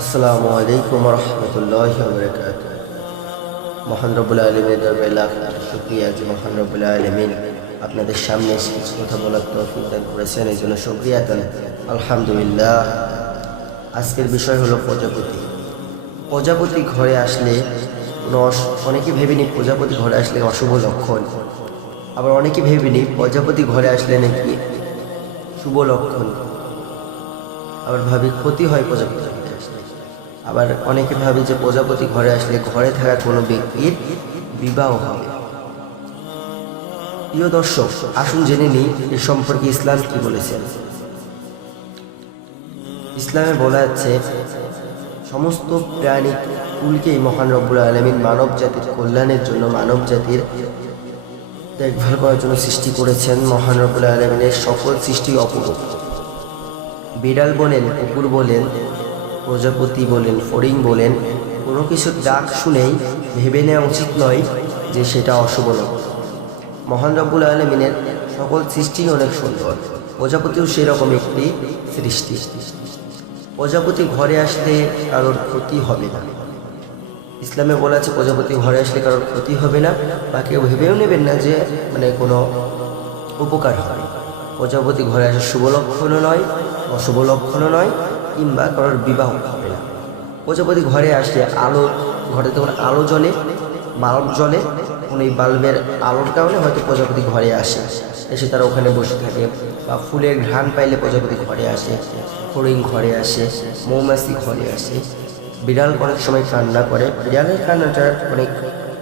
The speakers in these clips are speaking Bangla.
আসসালামু আলাইকুম রহমতুল্লাহি ওয়া বারাকাতুহু। মহান রব্বুল আলামিনের দরবারে লাখ লাখ শুকরিয়া যে মহান রব্বুল আলামিন আপনাদের সামনে এসে কিছু কথা বলার তৌফিক দান করেছেন, এই জন্য শুকরিয়া আদান আলহামদুলিল্লাহ। আজকের বিষয় হলো প্রজাপতি। প্রজাপতি ঘরে আসলে অনেকে ভেবে নি প্রজাপতি ঘরে আসলে অশুভ লক্ষণ, আবার অনেকে ভেবে নি প্রজাপতি ঘরে আসলে নাকি শুভ লক্ষণ, আবার ভাবি ক্ষতি হয় প্রজাপতি ঘরে আসলে। আবার অনেকে ভাবে যে প্রজাপতি ঘরে আসলে ঘরে থাকা কোনো ব্যক্তির বিবাহ হবে। প্রিয় দর্শক, আসুন জেনে নিই এ সম্পর্কে ইসলাম কি বলেছেন। ইসলামে বলা আছে সমস্ত প্রাণী কুলকেই মহান রব্বুল আলামিন মানব জাতির কল্যাণের জন্য, মানব জাতির দেখভাল করার জন্য সৃষ্টি করেছেন। মহান রব্বুল আলামিনের সকল সৃষ্টি অপূর্ব। বিড়াল বলেন, কুকুর বলেন, প্রজাপতি বলেন, ফড়িং বলেন, কোনো কিছুর ডাক শুনেই ভেবে নেওয়া উচিত নয় যে সেটা অশুভ লক্ষণ। মহান রব্বুল আলামিনের সকল সৃষ্টি অনেক সুন্দর, প্রজাপতিও সেরকম একটি সৃষ্টি। প্রজাপতি ঘরে আসলে কারোর ক্ষতি হবে না। ইসলামে বলা আছে প্রজাপতি ঘরে আসলে কারোর ক্ষতি হবে না, বা কেউ ভেবেও নেবেন না যে কোনো উপকার হবে। প্রজাপতি ঘরে আসা শুভ লক্ষণও নয়, অশুভ লক্ষণও নয়, কিংবা কারোর বিবাহ হবে না। প্রজাপতি ঘরে আসলে ঘরে তখন আলো জ্বলে, বাল্ব জ্বলে, এই বাল্বের আলোর কারণে হয়তো প্রজাপতি ঘরে আসে, এসে তারা ওখানে বসে থাকে। বা ফুলের ঘ্রাণ পাইলে প্রজাপতি ঘরে আসে, ফড়িং ঘরে আসে, মৌমাছি ঘরে আসে। বিড়াল অনেক সময় কান্না করে, বিড়ালের কান্নাটার অনেক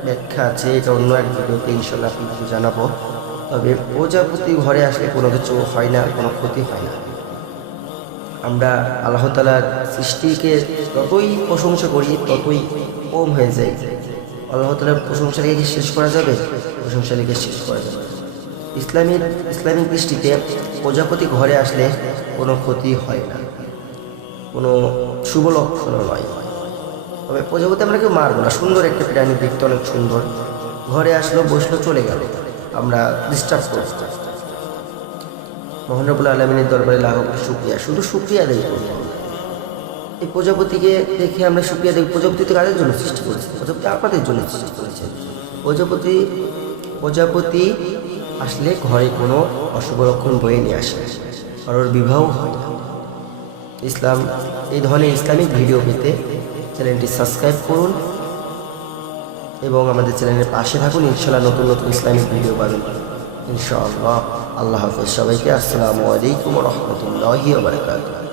ব্যাখ্যা আছে, এটা অন্য এক ভিডিওতে ইনশাল্লাহ আপনাকে জানাবো। তবে প্রজাপতি ঘরে আসলে কোনো কিছু হয় না, কোনো ক্ষতি হয় না। আমরা আল্লাহ তাআলার সৃষ্টিকে যতই প্রশংসা করি ততই কম হয়ে যায়। আল্লাহ তাআলার প্রশংসা লিখে শেষ করা যাবে? প্রশংসা লিখে শেষ করা যাবে। ইসলামিক দৃষ্টিতে প্রজাপতি ঘরে আসলে কোনো ক্ষতি হয় না, কোনো শুভ লক্ষণও নয়। তবে প্রজাপতি আমরা কেউ মারবো না, সুন্দর একটা প্রাণী, দেখতে অনেক সুন্দর। ঘরে আসলো, বসলো, চলে গেল, আমরা ডিস্টার্ব করব না। মহান রব্বুল আলামিনের দরবারে লাখ শুকরিয়া, শুধু শুকরিয়া আদায় করব। এই প্রজাপতিকে দেখে আমরা শুকরিয়া দেব। প্রজাপতি তো কাদের জন্য সৃষ্টি করেছে? প্রজাপতি আপনাদের জন্য সৃষ্টি করেছে। প্রজাপতি আসলে ঘরে কোনো অশুভ লক্ষণ বয়ে নিয়ে আসে, কারোর বিবাহ হয় না। এই ধরনের ইসলামিক ভিডিও পেতে চ্যানেলটি সাবস্ক্রাইব করুন এবং আমাদের চ্যানেলের পাশে থাকুন। ইনশাআল্লাহ নতুন নতুন ইসলামিক ভিডিও পাবেন ইনশাআল্লাহ। আল্লাহ হাফেজ সবাইকে। আসসালামু আলাইকুম রহমতুল্লাহি ওয়া বারাকাতুহু।